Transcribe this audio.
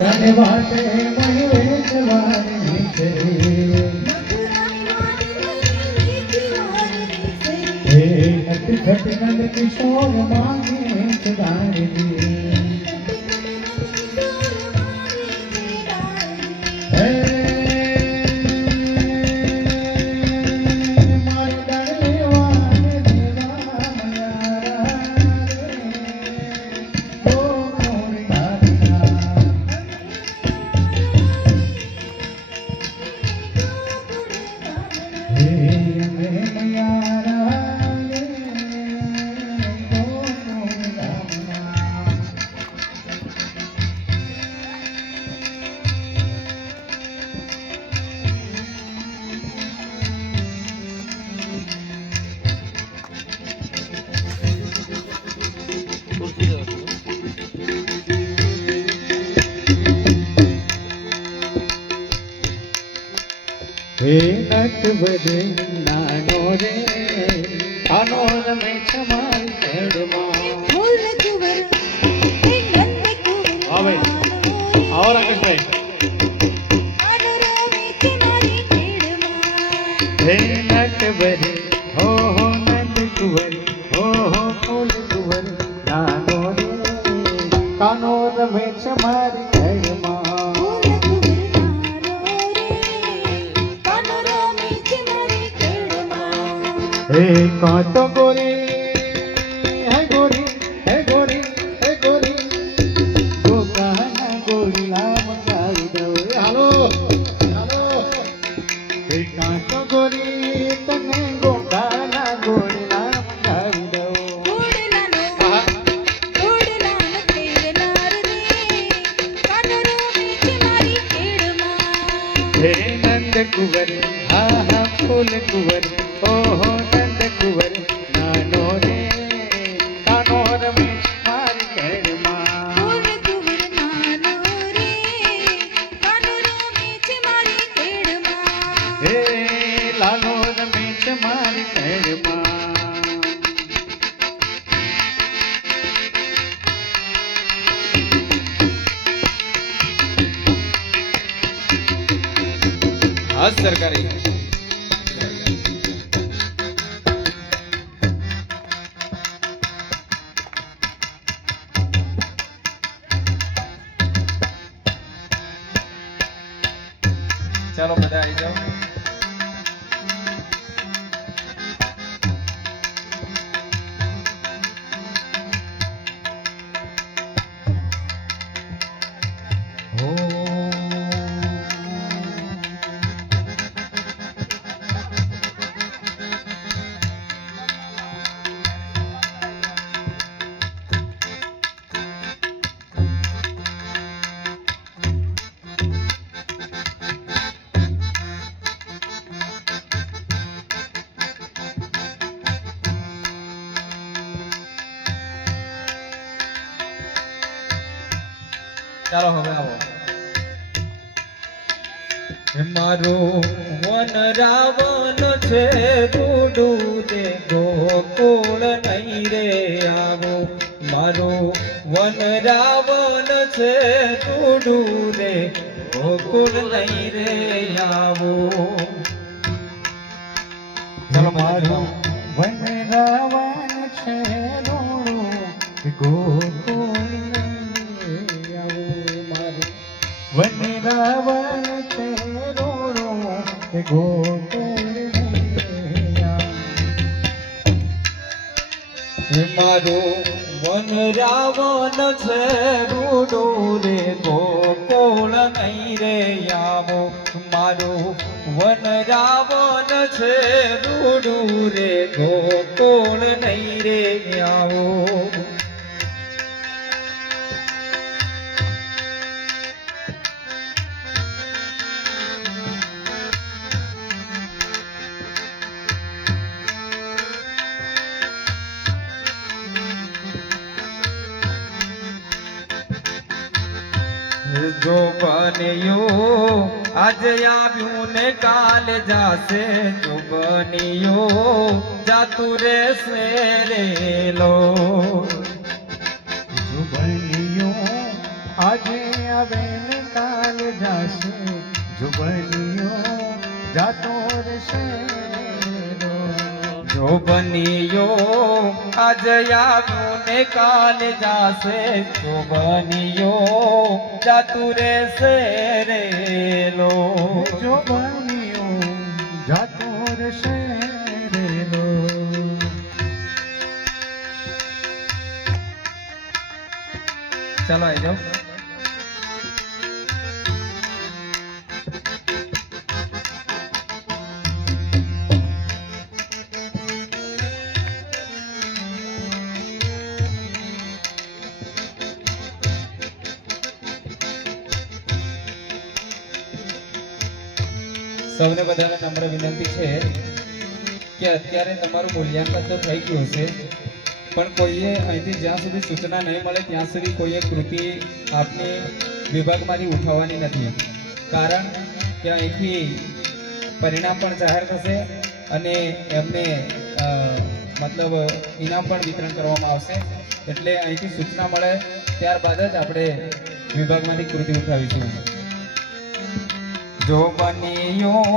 વાટે મયુરે જવાની છે હે ખટી ખટી નંદ કિશોર માંગે ચડાડી હે મારો દળવાને દેવા મયારા ઓ મોરી ગાના હે મે મયારા ઓ મોરી ગાના હે નટવરે નાનો રે આનો રમે તમારી ખેડમાં ફૂલ કુંવર હે નંદ કુંવર આવે આવો રાકેશભાઈ આનો રમે છે મારી ખેડમાં હે નટવરે હો નંદ કુંવર હો ફૂલ કુંવર નાનો રે કાનો રમે તમારી ખેડમાં ફૂલ કુંવર નાનો રે કાનો રમે છે મારી ખેડમાં હે કાંતો ગોરી હે ગોરી હે ગોરી હે ગોરી ગોકાના ગોળીલા મંગાવી દઉં હાલો હાલો હે કાંતો ગોરી તને ગોકાના ગોળીલા મંગાવી દઉં ગોળલાનો ખેડનાર રે કાનો રમે છે મારી ખેડમાં હે નંદ કુંવર હા હા ફૂલ કુંવર ઓહો નંદ કુંવર નાનો રે કાનો રમેશ મારી ખેડમાં ફૂલ કુંવર નાનો રે કાનો રમે છે મારી ખેડમાં હે લાલો રમેશ મારી ખેડમાં હા સરકારી ચાલો બધા આવી જાઓ ચાલો હવે આવો મારો વન રાવણ છે રૂડું દે ગોકુળ નહીં રે આવો મારો વન રાવણ છે રૂડું રે ગોકુળ નહીં રે આવો ચાલો મારું વન રાવણ છે રોડું ગોકુળ વન રાવણ છે રોડું ગોકુળ મારો વન રાવણ છે રૂડું રે ગોકુળ નહીં રે આવો મારો વન રાવણ છે રૂડું રે ગોકુળ નહીં રે આવો જો બન્યો આજે આવ્યું ને કાલે જાશે જો બન્યો જાતું રહેશે રેલો આજે આવે ને જાશે જુબનિયો જાતો રહેશે જો બનિયો આજ આવ્યું ને કાલે જાશે જો બનિયો જાતું રહેશે રેલો જો બનિયો જાતો રહેશે રેલો ચાલો આવી જાઓ સૌને બધાને નમ્ર વિનંતી છે કે અત્યારે તમારું મૂલ્યાંકન તો થઈ ગયું હશે પણ કોઈએ અહીંથી જ્યાં સુધી સૂચના નહીં મળે ત્યાં સુધી કોઈએ કૃતિ આપની વિભાગમાંથી ઉઠાવવાની નથી કારણ કે અહીંથી પરિણામ પણ જાહેર થશે અને એમને મતલબ ઇનામ પણ વિતરણ કરવામાં આવશે એટલે અહીંથી સૂચના મળે ત્યારબાદ જ આપણે વિભાગમાંથી કૃતિ ઉઠાવીશું જો બનિયો